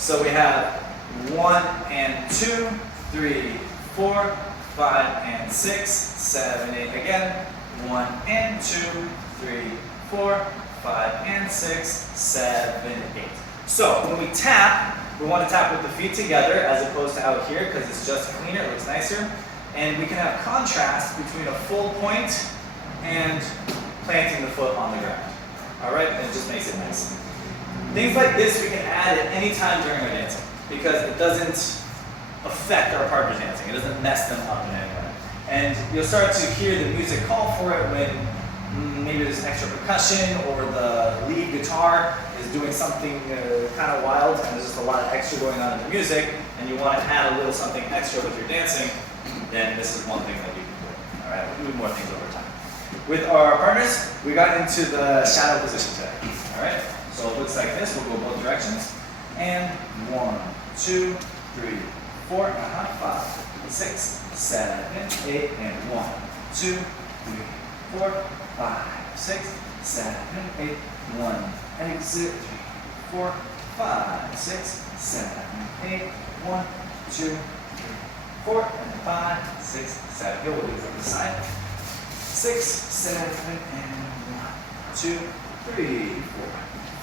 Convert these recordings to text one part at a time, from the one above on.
So we have 1 and 2, 3, 4, 5 and 6, 7, 8 again. 1 and 2, 3, 4, 5 and 6, 7, 8. So when we tap, we want to tap with the feet together as opposed to out here because it's just cleaner, it looks nicer. And we can have contrast between a full point and planting the foot on the ground. All right, and it just makes it nice. Things like this we can add at any time during our dancing because it doesn't affect our partner's dancing. It doesn't mess them up in any way. And you'll start to hear the music call for it when maybe there's extra percussion or the lead guitar is doing something kind of wild and there's just a lot of extra going on in the music and you want to add a little something extra with your dancing, then this is one thing that you can do. All right, we'll do more things over time. With our partners, we got into the shadow position today. All right, so it looks like this. We'll go both directions. And 1, 2, 3, 4, 5, 6, 7, 8, and 1, 2, 3, 4, 5, 6, 7, 8, 1, exit, 3, 4, 5, 6, 7, 8, 1, 2, 3, 4, and 5, 6, 7. Here we'll do it from the side. 6, 7, and 1, 2, 3, 4,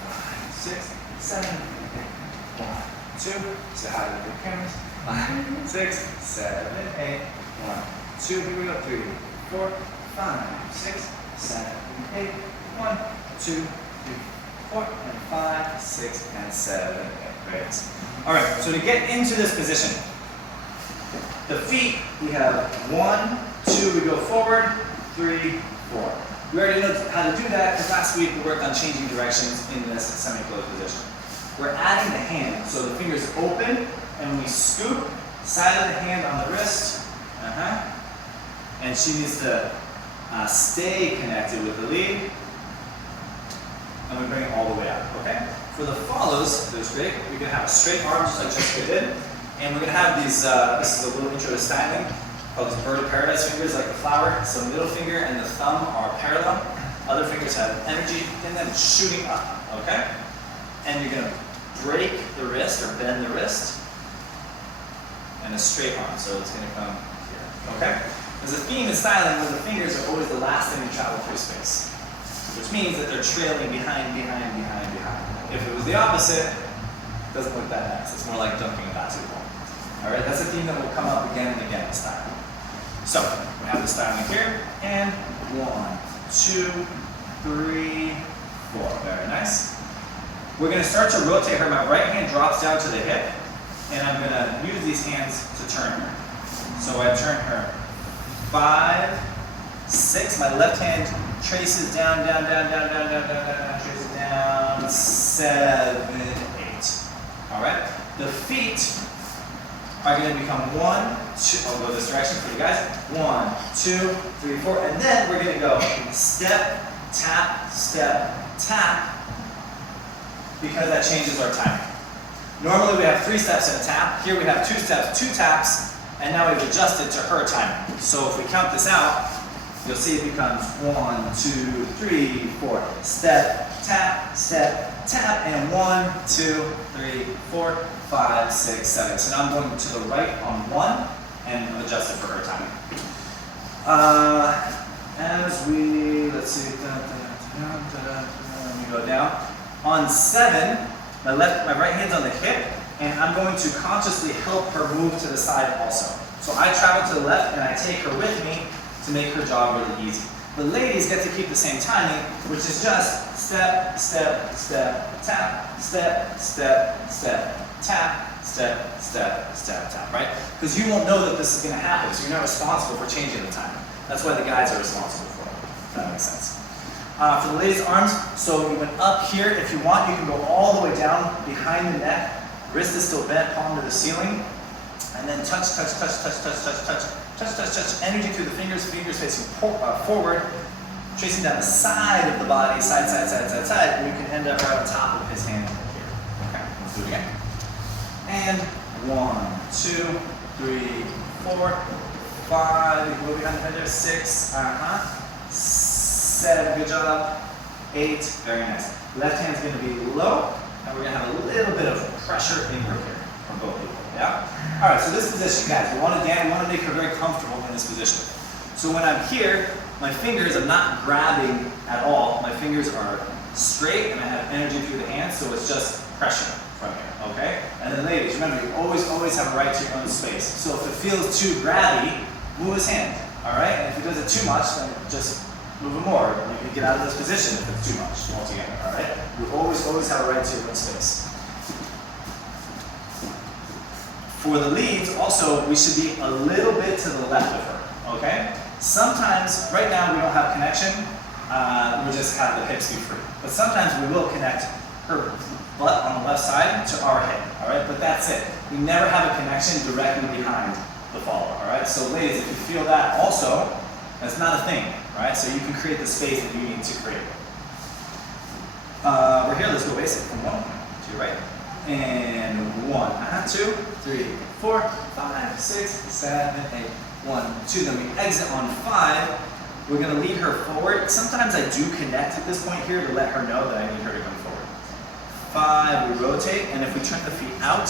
5, 6, 7, 8, 1, 2. So how do we do cameras? 5, 6, 7, 8, 1, 2. Here we go. 3, 4, 5, 6, 7, 8, 1, 2, 3, 4, and 5, 6, and 7, 8. Great. All right. So to get into this position, the feet we have 1, 2. We go forward. 3, 4. We already know how to do that because last week we worked on changing directions in this semi-closed position. We're adding the hand, so the fingers open and we scoop, side of the hand on the wrist, and she needs to stay connected with the lead, and we bring it all the way up, okay? For the follows, that's great, we can have a straight arm just like Jessica did, and we're going to have these, this is a little intro to styling, called these bird of paradise fingers like the flower. So middle finger and the thumb are parallel. Other fingers have energy in them shooting up, okay? And you're gonna break the wrist or bend the wrist and a straight arm. So it's gonna come here, okay? There's a theme in styling where the fingers are always the last thing to travel through space, which means that they're trailing behind. If it was the opposite, it doesn't look that nice. It's more like dunking a basketball. All right, that's a theme that will come up again and again in styling. So, we have the styling here, and 1, 2, 3, 4. Very nice. We're going to start to rotate her. My right hand drops down to the hip, and I'm going to use these hands to turn her. So I turn her 5, 6. My left hand traces down, traces down, 7, 8. All right. The feet are going to become 1, 2, I'll go this direction for you guys. 1, 2, 3, 4, and then we're going to go step, tap, because that changes our timing. Normally we have 3 steps and a tap. Here we have 2 steps, 2 taps, and now we've adjusted to her timing. So if we count this out, you'll see it becomes 1, 2, 3, 4. Step, tap, and 1, 2, 3, 4, 5, 6, 7. So now I'm going to the right on 1 and adjust it for her timing. As we, let's see, let me go down. On 7, my right hand's on the hip, and I'm going to consciously help her move to the side also. So I travel to the left and I take her with me to make her job really easy. The ladies get to keep the same timing, which is just step, tap, tap, right? Because you won't know that this is going to happen, so you're not responsible for changing the timing. That's why the guys are responsible for it, if that makes sense. For the ladies' arms, so you went up here. If you want, you can go all the way down behind the neck. Wrist is still bent, palm to the ceiling. And then touch. Energy through the fingers facing forward. Tracing down the side of the body, side. And you can end up right on top of his hand here. Okay, let's do it again. And 1, 2, 3, 4, 5. You can go behind the head there. 6. 7. Good job. 8. Very nice. Left hand's going to be low. And we're gonna have a little bit of pressure inward here from both people, yeah? All right, so this position, guys, we wanna make her very comfortable in this position. So when I'm here, my fingers, I'm not grabbing at all. My fingers are straight and I have energy through the hands, so it's just pressure from here, okay? And then ladies, remember, you always have a right to your own space. So if it feels too grabby, move his hand, all right? And if he does it too much, then just move it more. You can get out of this position if it's too much altogether, all right? You always have a right to your own space. For the leads, also, we should be a little bit to the left of her, okay? Sometimes, right now we don't have connection, we just have the hips be free. But sometimes we will connect her butt on the left side to our hip, all right? But that's it. We never have a connection directly behind the follower, all right? So ladies, if you feel that also, that's not a thing, all right? So you can create the space that you need to create. We're here, let's go basic. From 1 to your right. And 1, 2, 3, 4, 5, 6, 7, 8. 1, 2, then we exit on 5. We're gonna lead her forward. Sometimes I do connect at this point here to let her know that I need her to come forward. 5, we rotate, and if we turn the feet out,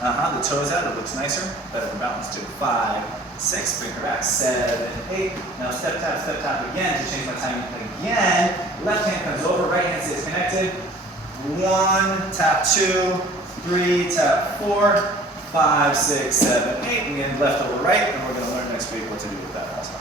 the toes out, it looks nicer, better for balance too. 5, 6, bring her back, 7, 8. Now step tap again to change my timing again. Left hand comes over, right hand stays connected. 1, tap 2, 3, tap 4, 5, 6, 7, 8. And then left over right, and we're going to learn next week what to do with that also.